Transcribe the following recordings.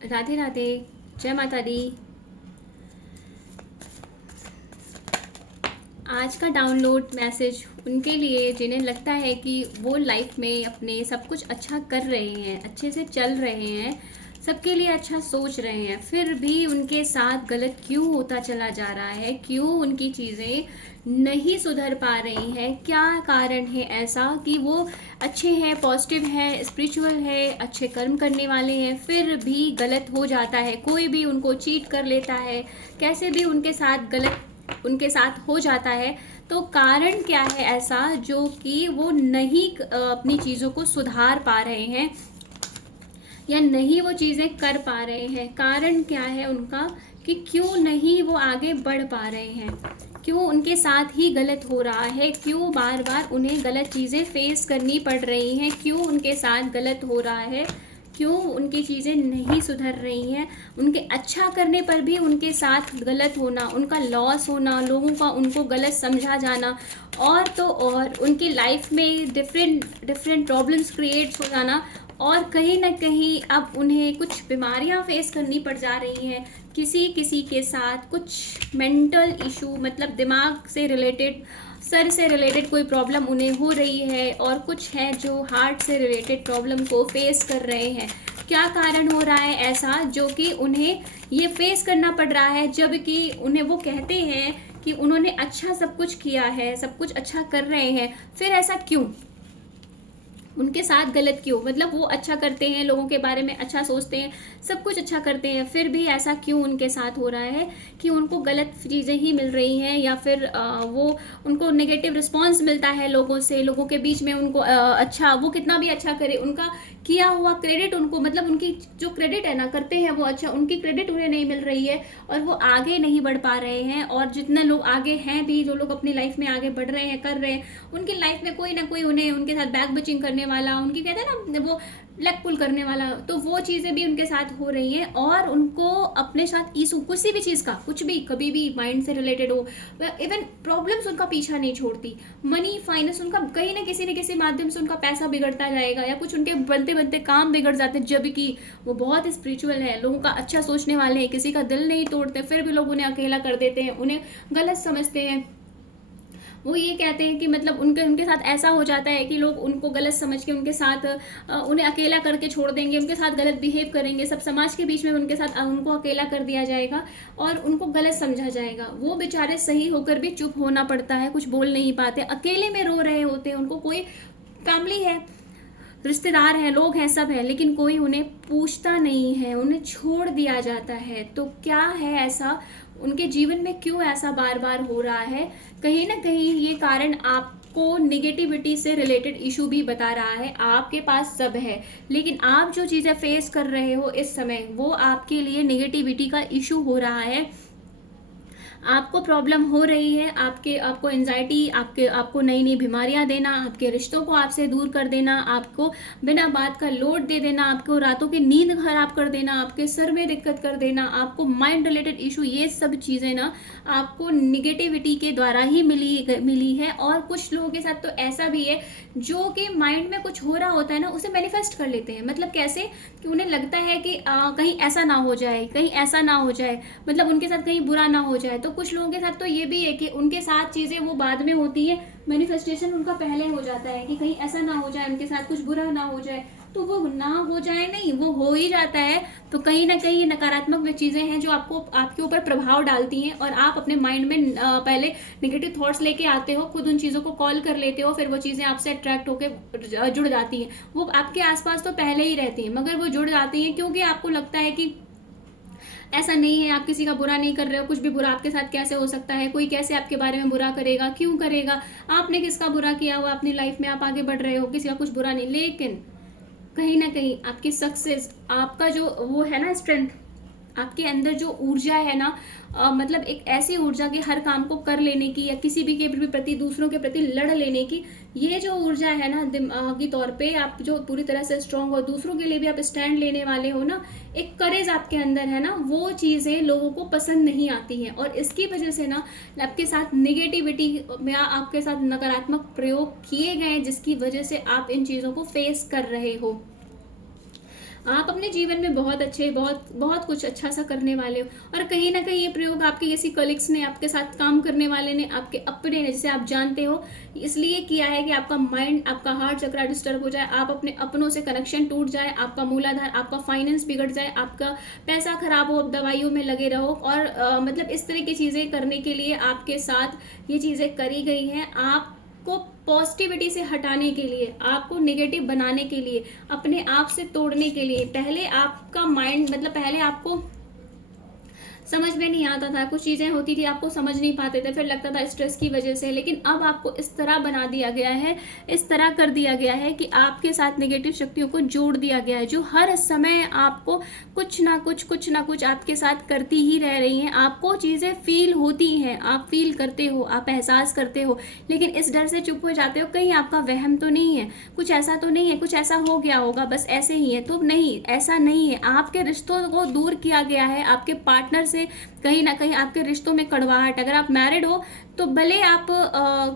राधे राधे। जय माता दी। आज का डाउनलोड मैसेज उनके लिए जिन्हें लगता है कि वो लाइफ में अपने सब कुछ अच्छा कर रहे हैं, अच्छे से चल रहे हैं, सबके लिए अच्छा सोच रहे हैं, फिर भी उनके साथ गलत क्यों होता चला जा रहा है, क्यों उनकी चीज़ें नहीं सुधर पा रही हैं, क्या कारण है ऐसा कि वो अच्छे हैं, पॉजिटिव हैं, स्पिरिचुअल है, अच्छे कर्म करने वाले हैं, फिर भी गलत हो जाता है, कोई भी उनको चीट कर लेता है, कैसे भी उनके साथ गलत उनके साथ हो जाता है। तो कारण क्या है ऐसा जो कि वो नहीं अपनी चीज़ों को सुधार पा रहे हैं या नहीं वो चीज़ें कर पा रहे हैं? कारण क्या है उनका कि क्यों नहीं वो आगे बढ़ पा रहे हैं, क्यों उनके साथ ही गलत हो रहा है, क्यों बार बार उन्हें गलत चीज़ें फेस करनी पड़ रही हैं, क्यों उनके साथ गलत हो रहा है, क्यों उनकी चीज़ें नहीं सुधर रही हैं, उनके अच्छा करने पर भी उनके साथ गलत होना, उनका लॉस होना, लोगों का उनको गलत समझा जाना, और तो और उनकी लाइफ में डिफरेंट डिफरेंट प्रॉब्लम्स क्रिएट्स हो जाना, और कहीं ना कहीं अब उन्हें कुछ बीमारियां फेस करनी पड़ जा रही हैं। किसी किसी के साथ कुछ मेंटल इशू, मतलब दिमाग से रिलेटेड, सर से रिलेटेड कोई प्रॉब्लम उन्हें हो रही है, और कुछ है जो हार्ट से रिलेटेड प्रॉब्लम को फेस कर रहे हैं। क्या कारण हो रहा है ऐसा जो कि उन्हें ये फेस करना पड़ रहा है, जबकि उन्हें वो कहते हैं कि उन्होंने अच्छा सब कुछ किया है, सब कुछ अच्छा कर रहे हैं, फिर ऐसा क्यों? उनके साथ गलत क्यों? मतलब वो अच्छा करते हैं, लोगों के बारे में अच्छा सोचते हैं, सब कुछ अच्छा करते हैं, फिर भी ऐसा क्यों उनके साथ हो रहा है कि उनको गलत चीज़ें ही मिल रही हैं, या फिर वो उनको नेगेटिव रिस्पॉन्स मिलता है लोगों से, लोगों के बीच में उनको अच्छा, वो कितना भी अच्छा करे, उनका किया हुआ क्रेडिट उनको, मतलब उनकी जो क्रेडिट है ना, करते हैं वो अच्छा, उनकी क्रेडिट उन्हें नहीं मिल रही है, और वो आगे नहीं बढ़ पा रहे हैं। और जितने लोग आगे हैं भी, जो लोग अपनी लाइफ में आगे बढ़ रहे हैं, कर रहे हैं, उनकी लाइफ में कोई ना कोई उन्हें उनके साथ बैक बचिंग करने वाला, उनकी कहते हैं ना वो लेग पुल करने वाला, तो वो चीज़ें भी उनके साथ हो रही हैं, और उनको अपने साथ इशू किसी भी चीज़ का, कुछ भी कभी भी माइंड से रिलेटेड हो, इवन प्रॉब्लम्स उनका पीछा नहीं छोड़ती, मनी फाइनेंस उनका कहीं ना किसी माध्यम से उनका पैसा बिगड़ता जाएगा, या कुछ उनके बनते बनते काम बिगड़ जाते, जबकि वो बहुत स्पिरिचुअल है, लोगों का अच्छा सोचने वाले हैं, किसी का दिल नहीं तोड़ते, फिर भी लोग उन्हें अकेला कर देते हैं, उन्हें गलत समझते हैं। वो ये कहते हैं कि मतलब उनके उनके साथ ऐसा हो जाता है कि लोग उनको गलत समझ के उनके साथ उन्हें अकेला करके छोड़ देंगे, उनके साथ गलत बिहेव करेंगे, सब समाज के बीच में उनके साथ उनको अकेला कर दिया जाएगा, और उनको गलत समझा जाएगा। वो बेचारे सही होकर भी चुप होना पड़ता है, कुछ बोल नहीं पाते, अकेले में रो रहे होते हैं, उनको कोई फैमिली है, रिश्तेदार हैं, लोग हैं, सब है, लेकिन कोई उन्हें पूछता नहीं है, उन्हें छोड़ दिया जाता है। तो क्या है ऐसा उनके जीवन में, क्यों ऐसा बार बार हो रहा है? कहीं ना कहीं ये कारण आपको निगेटिविटी से रिलेटेड इशू भी बता रहा है। आपके पास सब है, लेकिन आप जो चीज़ें फेस कर रहे हो इस समय, वो आपके लिए निगेटिविटी का इशू हो रहा है। आपको प्रॉब्लम हो रही है, आपको एंजाइटी, आपको नई नई बीमारियां देना, आपके रिश्तों को आपसे दूर कर देना, आपको बिना बात का लोड दे देना, आपको रातों की नींद खराब कर देना, आपके सर में दिक्कत कर देना, आपको माइंड रिलेटेड इशू, ये सब चीज़ें ना आपको निगेटिविटी के द्वारा ही मिली है। और कुछ लोगों के साथ तो ऐसा भी है जो कि माइंड में कुछ हो रहा होता है ना, उसे मैनिफेस्ट कर लेते हैं। मतलब कैसे कि उन्हें लगता है कि कहीं ऐसा ना हो जाए, कहीं ऐसा ना हो जाए, मतलब उनके साथ कहीं बुरा ना हो जाए। तो कुछ लोगों के साथ तो ये भी है कि उनके साथ चीज़ें वो बाद में होती है, मैनिफेस्टेशन उनका पहले हो जाता है कि कहीं ऐसा ना हो जाए, उनके साथ कुछ बुरा ना हो जाए, तो वो ना हो जाए नहीं, वो हो ही जाता है। तो कहीं ना कहीं ये नकारात्मक वे चीज़ें हैं जो आपको आपके ऊपर प्रभाव डालती हैं, और आप अपने माइंड में पहले नेगेटिव थॉट्स लेके आते हो, खुद उन चीज़ों को कॉल कर लेते हो, फिर वो चीज़ें आपसे अट्रैक्ट होकर जुड़ जाती हैं। वो आपके आसपास तो पहले ही रहती हैं, मगर वो जुड़ जाती हैं क्योंकि आपको लगता है कि ऐसा नहीं है, आप किसी का बुरा नहीं कर रहे हो, कुछ भी बुरा आपके साथ कैसे हो सकता है, कोई कैसे आपके बारे में बुरा करेगा, क्यों करेगा, आपने किसका बुरा किया हुआ अपनी लाइफ में, आप आगे बढ़ रहे हो, किसी का कुछ बुरा नहीं। लेकिन कहीं ना कहीं आपकी सक्सेस, आपका जो वो है ना स्ट्रेंथ, आपके अंदर जो ऊर्जा है ना, मतलब एक ऐसी ऊर्जा की हर काम को कर लेने की, या किसी भी के प्रति, दूसरों के प्रति लड़ लेने की, ये जो ऊर्जा है ना दिमागी तौर पे, आप जो पूरी तरह से स्ट्रांग हो, दूसरों के लिए भी आप स्टैंड लेने वाले हो ना, एक करेज आपके अंदर है ना, वो चीज़ें लोगों को पसंद नहीं आती हैं, और इसकी वजह से ना आपके साथ निगेटिविटी में, आपके साथ नकारात्मक प्रयोग किए गए, जिसकी वजह से आप इन चीज़ों को फेस कर रहे हो। आप अपने जीवन में बहुत अच्छे, बहुत बहुत कुछ अच्छा सा करने वाले हो, और कहीं ना कहीं ये प्रयोग आपके किसी कलीग्स ने, आपके साथ काम करने वाले ने, आपके अपने ने, जिसे आप जानते हो, इसलिए किया है कि आपका माइंड, आपका हार्ट चक्रा डिस्टर्ब हो जाए, आप अपने अपनों से कनेक्शन टूट जाए, आपका मूलाधार, आपका फाइनेंस बिगड़ जाए, आपका पैसा खराब हो, आप दवाइयों में लगे रहो, और मतलब इस तरह की चीज़ें करने के लिए आपके साथ ये चीज़ें करी गई हैं। आपको पॉजिटिविटी से हटाने के लिए, आपको नेगेटिव बनाने के लिए, अपने आप से तोड़ने के लिए, पहले आपका माइंड, मतलब पहले आपको समझ में नहीं आता था, कुछ चीज़ें होती थी आपको समझ नहीं पाते थे, फिर लगता था स्ट्रेस की वजह से, लेकिन अब आपको इस तरह बना दिया गया है, इस तरह कर दिया गया है कि आपके साथ नेगेटिव शक्तियों को जोड़ दिया गया है, जो हर समय आपको कुछ ना कुछ आपके साथ करती ही रह रही हैं। आपको चीज़ें फील होती हैं, आप फील करते हो, आप एहसास करते हो, लेकिन इस डर से चुप हो जाते हो, कहीं आपका वहम तो नहीं है, कुछ ऐसा तो नहीं है, कुछ ऐसा हो गया होगा, बस ऐसे ही है। तो नहीं, ऐसा नहीं है। आपके रिश्तों को दूर किया गया है, आपके पार्टनर से कहीं ना कहीं आपके रिश्तों में कड़वाहट। अगर आप मैरिड हो तो भले आप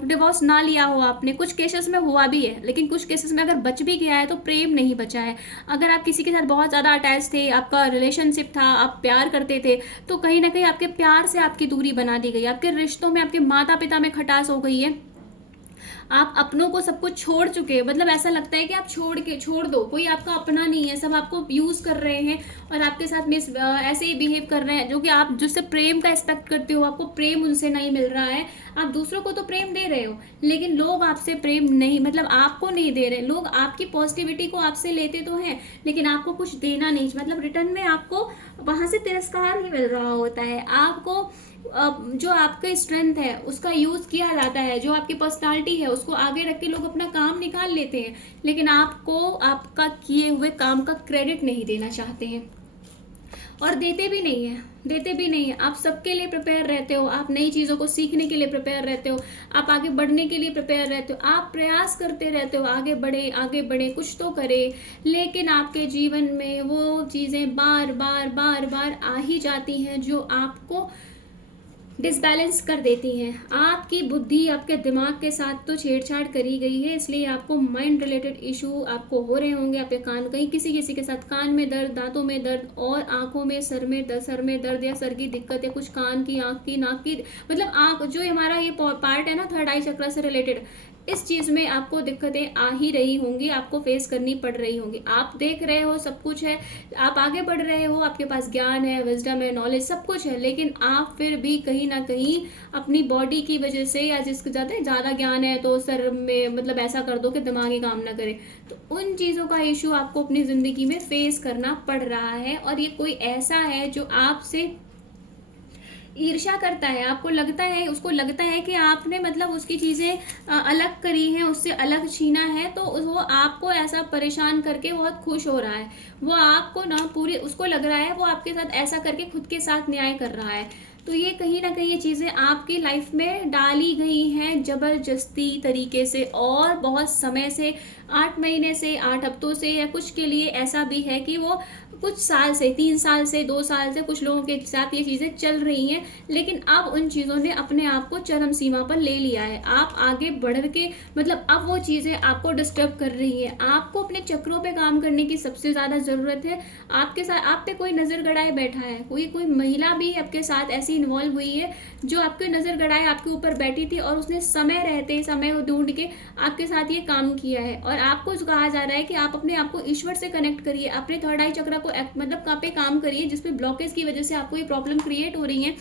डिवोर्स ना लिया हो आपने, कुछ केसेस में हुआ भी है, लेकिन कुछ केसेस में अगर बच भी गया है तो प्रेम नहीं बचा है। अगर आप किसी के साथ बहुत ज़्यादा अटैच थे, आपका रिलेशनशिप था, आप प्यार करते थे, तो कहीं ना कहीं आपके प्यार से आपकी दूरी बना दी गई, आपके रिश्तों में, आपके माता पिता में खटास हो गई है, आप अपनों को सब कुछ छोड़ चुके हैं। मतलब ऐसा लगता है कि आप छोड़ दो, कोई आपका अपना नहीं है, सब आपको यूज कर रहे हैं और आपके साथ ऐसे ही बिहेव कर रहे हैं, जो कि आप जिससे प्रेम का एक्सपेक्ट करते हो, आपको प्रेम उनसे नहीं मिल रहा है। आप दूसरों को तो प्रेम दे रहे हो, लेकिन लोग आपसे प्रेम नहीं, मतलब आपको नहीं दे रहे। लोग आपकी पॉजिटिविटी को आपसे लेते तो हैं, लेकिन आपको कुछ देना नहीं, मतलब रिटर्न में आपको वहां से तिरस्कार ही मिल रहा होता है। आपको जो आपका स्ट्रेंथ है उसका यूज किया जाता है, जो आपकी पर्सनालिटी है उसको आगे रख के लोग अपना काम निकाल लेते हैं, लेकिन आपको आपका किए हुए काम का क्रेडिट नहीं देना चाहते हैं, और देते भी नहीं है, देते भी नहीं है। आप सबके लिए प्रिपेयर रहते हो, आप नई चीज़ों को सीखने के लिए प्रिपेयर रहते हो, आप आगे बढ़ने के लिए प्रिपेयर रहते हो, आप प्रयास करते रहते हो आगे बढ़े आगे बढ़े, कुछ तो करे, लेकिन आपके जीवन में वो चीज़ें बार बार बार बार आ ही जाती हैं जो आपको डिसबैलेंस कर देती हैं। आपकी बुद्धि, आपके दिमाग के साथ तो छेड़छाड़ करी गई है, इसलिए आपको माइंड रिलेटेड इशू आपको हो रहे होंगे। आपके कान, कहीं किसी किसी के साथ कान में दर्द, दांतों में दर्द, और आंखों में, सर में दर्द, या सर की दिक्कत है, कुछ कान की, आंख की, नाक की, मतलब आंख, जो हमारा ये पार्ट है ना थर्ड आई चक्र से रिलेटेड, इस चीज़ में आपको दिक्कतें आ ही रही होंगी, आपको फेस करनी पड़ रही होंगी। आप देख रहे हो सब कुछ है, आप आगे बढ़ रहे हो, आपके पास ज्ञान है, विजडम है, नॉलेज सब कुछ है, लेकिन आप फिर भी कहीं ना कहीं अपनी बॉडी की वजह से, या जिसको ज़्यादा ज्ञान है तो सर में मतलब ऐसा कर दो कि दिमाग ही काम ना करे, तो उन चीज़ों का इशू आपको अपनी ज़िंदगी में फेस करना पड़ रहा है। और ये कोई ऐसा है जो आपसे ईर्ष्या करता है, आपको लगता है, उसको लगता है कि आपने मतलब उसकी चीज़ें अलग करी हैं, उससे अलग छीना है, तो वो आपको ऐसा परेशान करके बहुत खुश हो रहा है। वो आपको ना पूरी, उसको लग रहा है वो आपके साथ ऐसा करके खुद के साथ न्याय कर रहा है। तो ये कहीं ना कहीं ये चीज़ें आपकी लाइफ में डाली गई हैं ज़बरदस्ती तरीके से, और बहुत समय से, 8 महीने से, 8 हफ्तों से, या कुछ के लिए ऐसा भी है कि वो कुछ साल से, 3 साल से, 2 साल से कुछ लोगों के साथ ये चीज़ें चल रही हैं, लेकिन अब उन चीज़ों ने अपने आप को चरम सीमा पर ले लिया है। आप आगे बढ़ के, मतलब अब वो चीज़ें आपको डिस्टर्ब कर रही हैं। आपको अपने चक्रों पे काम करने की सबसे ज़्यादा ज़रूरत है। आपके साथ, आप पे कोई नज़र गड़ाए बैठा है, कोई महिला भी आपके साथ ऐसी इन्वॉल्व हुई है जो आपके नज़र गड़ाए आपके ऊपर बैठी थी, और उसने समय रहते, समय ढूंढ के आपके साथ ये काम किया है। और आपको जो कहा जा रहा है कि आप अपने आप को ईश्वर से कनेक्ट करिए, अपने थर्ड आई चक्र को मतलब पे काम करिए, जिसपे ब्लॉकेज की वजह से आपको ये प्रॉब्लम क्रिएट हो रही है,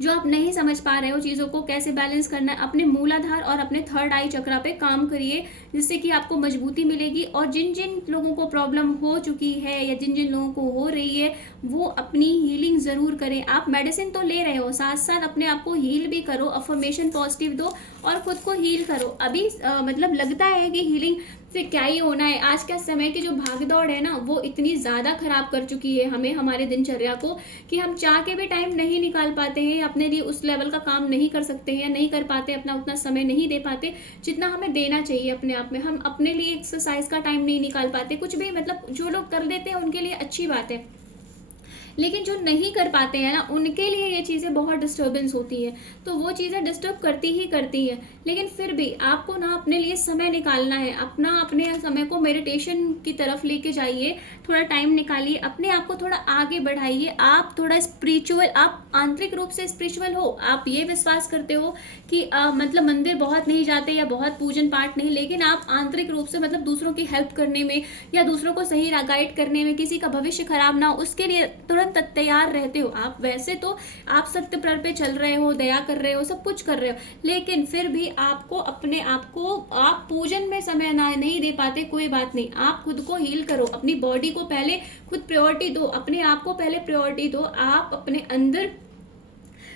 जो आप नहीं समझ पा रहे हो चीज़ों को कैसे बैलेंस करना है। अपने मूलाधार और अपने थर्ड आई चक्रा पे काम करिए, जिससे कि आपको मजबूती मिलेगी। और जिन जिन लोगों को प्रॉब्लम हो चुकी है, या जिन जिन लोगों को हो रही है, वो अपनी हीलिंग ज़रूर करें। आप मेडिसिन तो ले रहे हो, साथ साथ अपने आप को हील भी करो, अफर्मेशन पॉजिटिव दो और खुद को हील करो। अभी मतलब लगता है कि हीलिंग से क्या ही होना है। आज का समय की जो भागदौड़ है ना, वो इतनी ज़्यादा खराब कर चुकी है हमें, हमारे दिनचर्या को, कि हम चाह के भी टाइम नहीं निकाल पाते हैं, अपने लिए उस लेवल का काम नहीं कर सकते हैं, नहीं कर पाते, अपना उतना समय नहीं दे पाते जितना हमें देना चाहिए अपने आप में। हम अपने लिए एक्सरसाइज का टाइम नहीं निकाल पाते, कुछ भी, मतलब जो लोग कर लेते हैं उनके लिए अच्छी बात है, लेकिन जो नहीं कर पाते हैं ना, उनके लिए ये चीज़ें बहुत डिस्टर्बेंस होती है। तो वो चीज़ें डिस्टर्ब करती ही करती है। लेकिन फिर भी आपको ना अपने लिए समय निकालना है, अपना अपने समय को मेडिटेशन की तरफ लेके जाइए, थोड़ा टाइम निकालिए, अपने आप को थोड़ा आगे बढ़ाइए। आप थोड़ा स्पिरिचुअल, आप आंतरिक रूप से स्पिरिचुअल हो, आप ये विश्वास करते हो कि मतलब मंदिर बहुत नहीं जाते या बहुत पूजन पाठ नहीं, लेकिन आप आंतरिक रूप से मतलब दूसरों की हेल्प करने में या दूसरों को सही गाइड करने में, किसी का भविष्य खराब ना हो उसके लिए तुरंत तैयार रहते हो। आप वैसे तो आप सत्य पर पे चल रहे हो, दया कर रहे हो, सब कुछ कर रहे हो, लेकिन फिर भी आपको अपने आप को, आप पूजन में समय ना नहीं दे पाते, कोई बात नहीं, आप खुद को हील करो, अपनी बॉडी को पहले खुद प्रायोरिटी दो, अपने आप को पहले प्रायोरिटी दो। आप अपने अंदर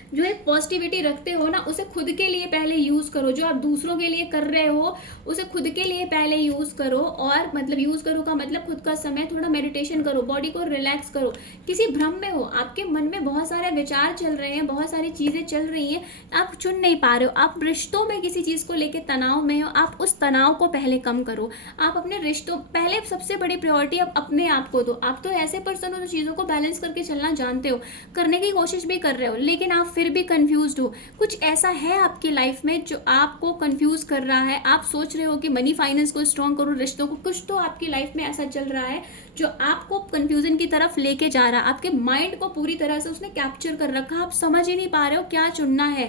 जो एक पॉजिटिविटी रखते हो ना, उसे खुद के लिए पहले यूज़ करो। जो आप दूसरों के लिए कर रहे हो उसे खुद के लिए पहले यूज़ करो। और मतलब यूज़ करो का मतलब खुद का समय थोड़ा मेडिटेशन करो, बॉडी को रिलैक्स करो। किसी भ्रम में हो, आपके मन में बहुत सारे विचार चल रहे हैं, बहुत सारी चीज़ें चल रही हैं, आप चुन नहीं पा रहे हो, आप रिश्तों में किसी चीज़ को लेकर तनाव में हो, आप उस तनाव को पहले कम करो। आप अपने रिश्तों, पहले सबसे बड़ी प्रायोरिटी आप अपने आप को दो। आप तो ऐसे पर्सन हो जो चीज़ों को बैलेंस करके चलना जानते हो, करने की कोशिश भी कर रहे हो, लेकिन आप फिर भी कंफ्यूज्ड हो। कुछ ऐसा है आपकी लाइफ में जो आपको कंफ्यूज कर रहा है। आप सोच रहे हो कि मनी फाइनेंस को स्ट्रॉन्ग करो, रिश्तों को, कुछ तो आपकी लाइफ में ऐसा चल रहा है जो आपको कंफ्यूजन की तरफ लेके जा रहा है। आपके माइंड को पूरी तरह से उसने कैप्चर कर रखा, आप समझ ही नहीं पा रहे हो क्या चुनना है,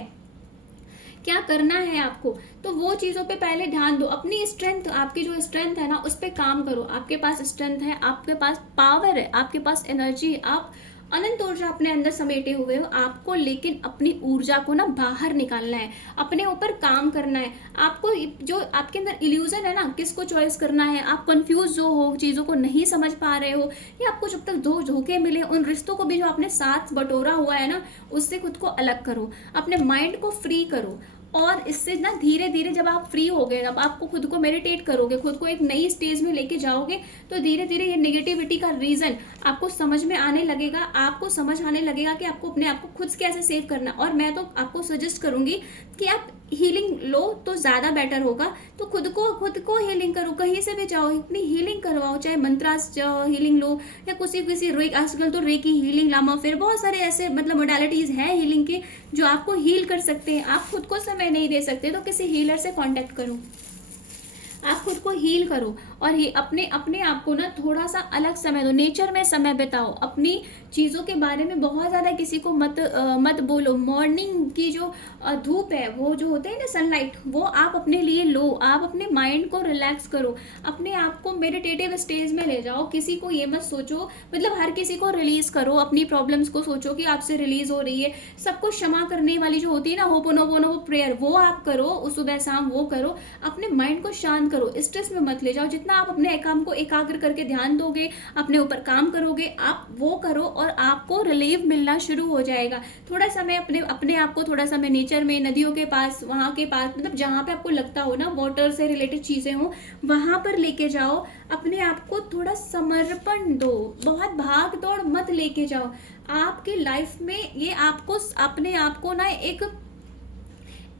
क्या करना है आपको। तो वो चीज़ों पे पहले ध्यान दो। अपनी स्ट्रेंथ, आपकी जो स्ट्रेंथ है ना, उस पर काम करो। आपके पास स्ट्रेंथ है, आपके पास पावर है, आपके पास एनर्जी है, आप अनंत ऊर्जा अपने अंदर समेटे हुए हो। आपको लेकिन अपनी ऊर्जा को ना बाहर निकालना है, अपने ऊपर काम करना है। आपको जो आपके अंदर इल्यूजन है ना, किसको चॉइस करना है, आप कंफ्यूज जो हो, चीज़ों को नहीं समझ पा रहे हो, या आपको जब तक दो धोखे मिले, उन रिश्तों को भी जो आपने साथ बटोरा हुआ है ना, उससे खुद को अलग करो, अपने माइंड को फ्री करो। और इससे ना धीरे धीरे जब आप फ्री हो गए, जब आपको खुद को मेडिटेट करोगे, खुद को एक नई स्टेज में लेके जाओगे, तो धीरे धीरे ये नेगेटिविटी का रीज़न आपको समझ में आने लगेगा। आपको समझ आने लगेगा कि आपको अपने आप को खुद कैसे सेव करना। और मैं तो आपको सजेस्ट करूँगी कि आप हीलिंग लो तो ज़्यादा बेटर होगा। तो खुद को हीलिंग करो, कहीं से भी जाओ, अपनी हीलिंग करवाओ, चाहे मंत्रास हीलिंग लो या किसी रेक, आजकल तो रेकी हीलिंग, लामा, फिर बहुत सारे ऐसे मतलब मोडालिटीज़ हैं हीलिंग के जो आपको हील कर सकते हैं। आप खुद को समय नहीं दे सकते तो किसी हीलर से कांटेक्ट करो, आप खुद को हील करो। और ये अपने अपने आप को ना थोड़ा सा अलग समय दो, नेचर में समय बिताओ। अपनी चीज़ों के बारे में बहुत ज़्यादा किसी को मत बोलो। मॉर्निंग की जो धूप है, वो जो होते हैं ना सनलाइट, वो आप अपने लिए लो। आप अपने माइंड को रिलैक्स करो, अपने आप को मेडिटेटिव स्टेज में ले जाओ। किसी को ये मत सोचो, मतलब हर किसी को रिलीज़ करो, अपनी प्रॉब्लम्स को सोचो कि आपसे रिलीज़ हो रही है। सबको क्षमा करने वाली जो होती है ना, होपोनोपोनो प्रेयर, वो आप करो, उस सुबह शाम वो करो। अपने माइंड को शांत करो, स्ट्रेस में मत ले जाओ। जितना आप अपने काम को एकाग्र करके ध्यान दोगे, अपने ऊपर काम करोगे, आप वो करो और आपको रिलीफ मिलना शुरू हो जाएगा। थोड़ा समय अपने अपने आप को थोड़ा समय नेचर में, नदियों के पास, वहाँ के पास, मतलब जहाँ पे आपको लगता हो ना वाटर से रिलेटेड चीज़ें हो, वहाँ पर लेके जाओ। अपने आप को थोड़ा समर्पण दो, बहुत भाग दौड़ मत लेके जाओ। आपकी लाइफ में ये आपको अपने आप को ना एक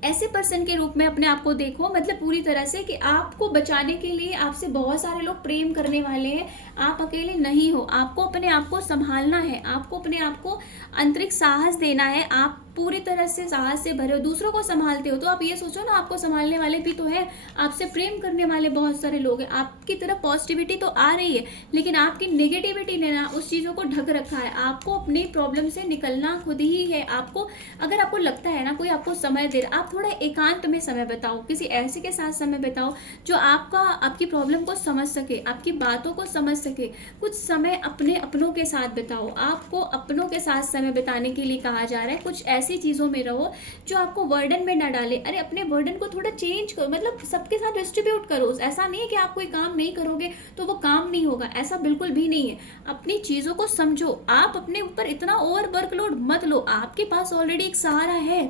ऐसे पर्सन के रूप में अपने आप को देखो, मतलब पूरी तरह से कि आपको बचाने के लिए आपसे बहुत सारे लोग प्रेम करने वाले हैं। आप अकेले नहीं हो, आपको अपने आप को संभालना है, आपको अपने आप को आंतरिक साहस देना है। आप पूरी तरह से साहस से भरे हो, दूसरों को संभालते हो, तो आप ये सोचो ना, आपको संभालने वाले भी तो है, आपसे प्रेम करने वाले बहुत सारे लोग हैं। आपकी तरफ पॉजिटिविटी तो आ रही है, लेकिन आपकी नेगेटिविटी ने ना उस चीज़ों को ढक रखा है। आपको अपनी प्रॉब्लम से निकलना खुद ही है। आपको, अगर आपको लगता है ना कोई आपको समय दे रहा, आप थोड़ा एकांत में समय बिताओ, किसी ऐसे के साथ समय बिताओ जो आपकी प्रॉब्लम को समझ सके, आपकी बातों को समझ सके। कुछ समय अपने अपनों के साथ बिताओ। आपको अपनों के साथ समय बिताने के लिए कहा जा रहा है। कुछ ऐसी चीज़ों में रहो जो आपको बर्डन में ना डाले। अरे अपने बर्डन को थोड़ा चेंज करो, मतलब सबके साथ डिस्ट्रीब्यूट करो। ऐसा नहीं है कि आप कोई काम नहीं करोगे तो वो काम नहीं होगा, ऐसा बिल्कुल भी नहीं है। अपनी चीज़ों को समझो, आप अपने ऊपर इतना ओवर वर्कलोड मत लो। आपके पास ऑलरेडी एक सहारा है।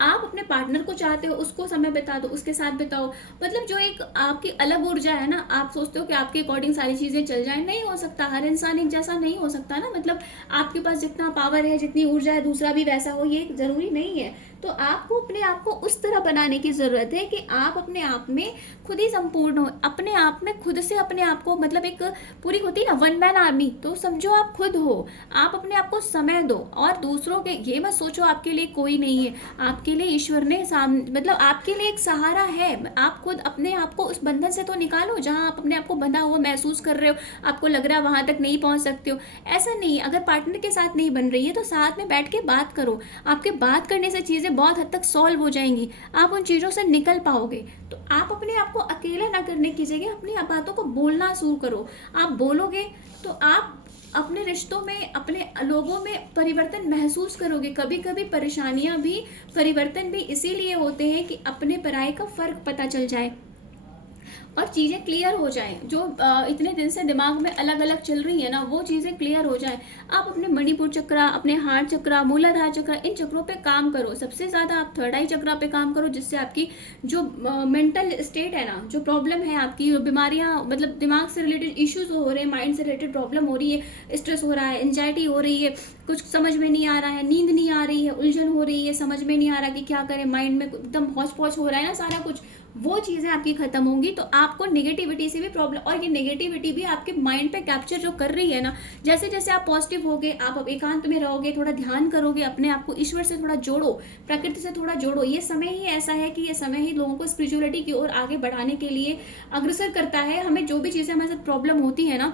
आप अपने पार्टनर को चाहते हो, उसको समय बिता दो, उसके साथ बिताओ। मतलब जो एक आपकी अलग ऊर्जा है ना, आप सोचते हो कि आपके अकॉर्डिंग सारी चीज़ें चल जाएं, नहीं हो सकता। हर इंसान एक जैसा नहीं हो सकता ना, मतलब आपके पास जितना पावर है, जितनी ऊर्जा है, दूसरा भी वैसा हो, ये ज़रूरी नहीं है। तो आपको अपने आप को उस तरह बनाने की ज़रूरत है कि आप अपने आप में खुद ही संपूर्ण हो, अपने आप में खुद से अपने आप को, मतलब एक पूरी होती है ना वन मैन आर्मी, तो समझो आप खुद हो। आप अपने आप को समय दो और दूसरों के ये मत सोचो आपके लिए कोई नहीं है। आपके लिए ईश्वर ने मतलब आपके लिए एक सहारा है। आप खुद अपने आप को उस बंधन से तो निकालो जहाँ आप अपने आप को बंधा हुआ महसूस कर रहे हो, आपको लग रहा है वहां तक नहीं पहुंच सकते हो। ऐसा नहीं, अगर पार्टनर के साथ नहीं बन रही है तो साथ में बैठ के बात करो। आपके बात करने से चीज़ें बहुत हद तक सॉल्व हो जाएंगी, आप उन चीज़ों से निकल पाओगे। तो आप अपने आप को अकेला ना करने की जगह अपनी बातों को बोलना शुरू करो। आप बोलोगे तो आप अपने रिश्तों में, अपने लोगों में परिवर्तन महसूस करोगे। कभी कभी परेशानियां भी, परिवर्तन भी इसीलिए होते हैं कि अपने पराये का फर्क पता चल जाए और चीज़ें क्लियर हो जाएं। जो इतने दिन से दिमाग में अलग अलग चल रही है ना, वो चीज़ें क्लियर हो जाएं। आप अपने मणिपुर चक्रा, अपने हार्ट चक्रा, मूलाधार चक्रा, इन चक्रों पे काम करो। सबसे ज़्यादा आप थर्ड आई चक्रा पे काम करो, जिससे आपकी जो मेंटल स्टेट है ना, जो प्रॉब्लम है आपकी, जो बीमारियाँ, मतलब दिमाग से रिलेटेड इश्यूज हो रहे हैं, माइंड से रिलेटेड प्रॉब्लम हो रही है, स्ट्रेस हो रहा है, एंजाइटी हो रही है, कुछ समझ में नहीं आ रहा है, नींद नहीं आ रही है, उलझन हो रही है, समझ में नहीं आ रहा कि क्या करें, माइंड में एकदम हौच पौच हो रहा है ना सारा कुछ, वो चीज़ें आपकी खत्म होंगी। तो आपको नेगेटिविटी से भी प्रॉब्लम, और ये नेगेटिविटी भी आपके माइंड पे कैप्चर जो कर रही है ना, जैसे जैसे आप पॉजिटिव होगे, आप अब एकांत में रहोगे, थोड़ा ध्यान करोगे, अपने आप को ईश्वर से थोड़ा जोड़ो, प्रकृति से थोड़ा जोड़ो। ये समय ही ऐसा है कि ये समय ही लोगों को स्पिरिचुअलिटी की ओर आगे बढ़ाने के लिए अग्रसर करता है। हमें जो भी चीज़ें हमारे साथ प्रॉब्लम होती है ना,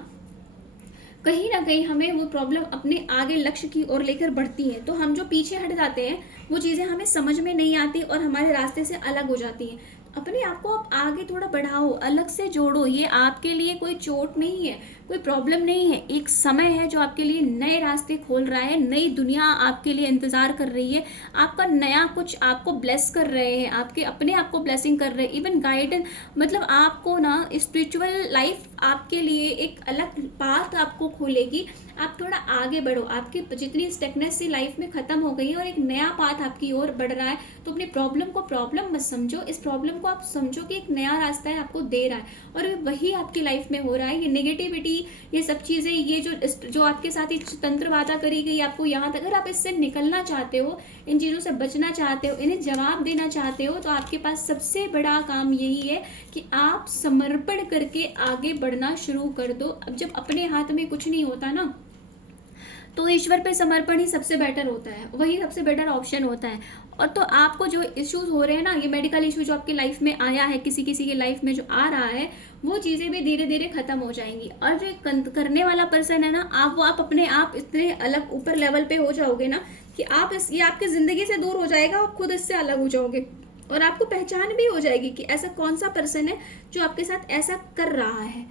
कहीं ना कहीं हमें वो प्रॉब्लम अपने आगे लक्ष्य की ओर लेकर बढ़ती है। तो हम जो पीछे हट जाते हैं, वो चीज़ें हमें समझ में नहीं आती और हमारे रास्ते से अलग हो जाती हैं। अपने आप को आप आगे थोड़ा बढ़ाओ, अलग से जोड़ो। ये आपके लिए कोई चोट नहीं है, कोई प्रॉब्लम नहीं है। एक समय है जो आपके लिए नए रास्ते खोल रहा है, नई दुनिया आपके लिए इंतजार कर रही है, आपका नया कुछ आपको ब्लेस कर रहे हैं, आपके अपने आप को ब्लेसिंग कर रहे हैं, इवन गाइडेंस, मतलब आपको ना स्पिरिचुअल लाइफ आपके लिए एक अलग पाथ आपको खोलेगी। आप थोड़ा आगे बढ़ो, आपकी जितनी स्टेकनेस सी लाइफ में खत्म हो गई है और एक नया पाथ आपकी ओर बढ़ रहा है। तो अपनी प्रॉब्लम को प्रॉब्लम मत समझो, इस प्रॉब्लम को आप समझो कि एक नया रास्ता है, आपको दे रहा है, और वही आपकी लाइफ में हो रहा है। ये नेगेटिविटी, ये सब चीज़ें, ये जो आपके साथ ही तंत्र वादा करी गई आपको यहाँ तक, अगर आप इससे निकलना चाहते हो, इन चीज़ों से बचना चाहते हो, इन्हें जवाब देना चाहते हो, तो आपके पास सबसे बड़ा काम यही है कि आप समर्पण करके आगे बढ़ना शुरू कर दो। अब जब अपने हाथ में कुछ नहीं होता ना, तो ईश्वर पे समर्पण ही सबसे बेटर होता है, वही सबसे बेटर ऑप्शन होता है। और तो आपको जो इश्यूज हो रहे हैं ना, ये मेडिकल इशू जो आपकी लाइफ में आया है, किसी किसी की लाइफ में जो आ रहा है, वो चीज़ें भी धीरे धीरे खत्म हो जाएंगी। और जो करने वाला पर्सन है ना, आप अपने आप इतने अलग ऊपर लेवल पे हो जाओगे ना कि ये आपकी ज़िंदगी से दूर हो जाएगा, आप खुद इससे अलग हो जाओगे और आपको पहचान भी हो जाएगी कि ऐसा कौन सा पर्सन है जो आपके साथ ऐसा कर रहा है।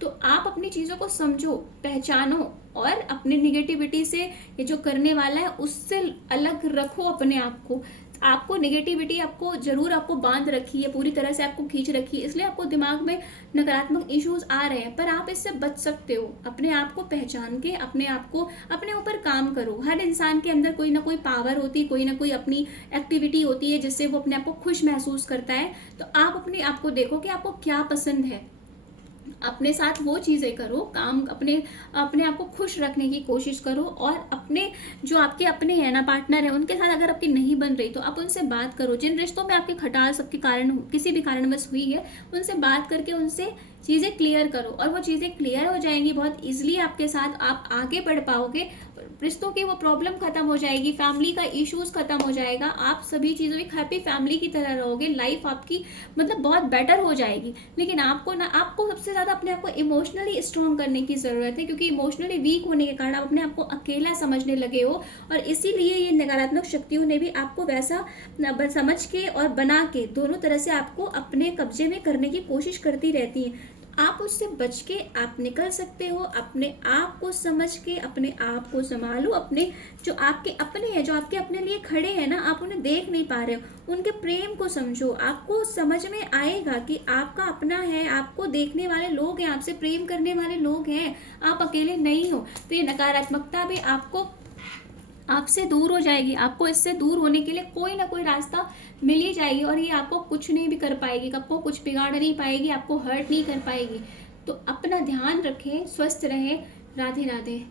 तो आप अपनी चीज़ों को समझो, पहचानो और अपने निगेटिविटी से, ये जो करने वाला है उससे अलग रखो अपने आप को। आपको निगेटिविटी आपको जरूर आपको बांध रखी है, पूरी तरह से आपको खींच रखी है, इसलिए आपको दिमाग में नकारात्मक इश्यूज आ रहे हैं, पर आप इससे बच सकते हो। अपने आप को पहचान के अपने आप को, अपने ऊपर काम करो। हर इंसान के अंदर कोई ना कोई पावर होती है, कोई ना कोई अपनी एक्टिविटी होती है जिससे वो अपने आप को खुश महसूस करता है। तो आप अपने आप को देखो कि आपको क्या पसंद है, अपने साथ वो चीज़ें करो, काम अपने अपने आप को खुश रखने की कोशिश करो। और अपने जो आपके अपने हैं ना, पार्टनर है, उनके साथ अगर आपकी नहीं बन रही तो आप उनसे बात करो। जिन रिश्तों में आपकी खटास सबके कारण, किसी भी कारणवश हुई है, उनसे बात करके उनसे चीज़ें क्लियर करो, और वो चीज़ें क्लियर हो जाएंगी बहुत ईजिली आपके साथ, आप आगे बढ़ पाओगे। रिश्तों की वो प्रॉब्लम खत्म हो जाएगी, फैमिली का इश्यूज खत्म हो जाएगा, आप सभी चीज़ों एक हैप्पी फैमिली की तरह रहोगे, लाइफ आपकी मतलब बहुत बेटर हो जाएगी। लेकिन आपको सबसे ज़्यादा अपने आप को इमोशनली स्ट्रॉन्ग करने की ज़रूरत है, क्योंकि इमोशनली वीक होने के कारण आप अपने आप को अकेला समझने लगे हो, और इसीलिए ये नकारात्मक शक्तियों ने भी आपको वैसा समझ के और बना के दोनों तरह से आपको अपने कब्जे में करने की कोशिश करती रहती है। आप उससे बच के आप निकल सकते हो। अपने आप को समझ के अपने आप को संभालो। अपने जो आपके अपने हैं, जो आपके अपने लिए खड़े हैं ना, आप उन्हें देख नहीं पा रहे हो, उनके प्रेम को समझो। आपको समझ में आएगा कि आपका अपना है, आपको देखने वाले लोग हैं, आपसे प्रेम करने वाले लोग हैं, आप अकेले नहीं हो। तो ये नकारात्मकता भी आपसे दूर हो जाएगी। आपको इससे दूर होने के लिए कोई ना कोई रास्ता मिल ही जाएगी, और ये आपको कुछ नहीं भी कर पाएगी, आपको कुछ बिगाड़ नहीं पाएगी, आपको हर्ट नहीं कर पाएगी। तो अपना ध्यान रखें, स्वस्थ रहें। राधे राधे।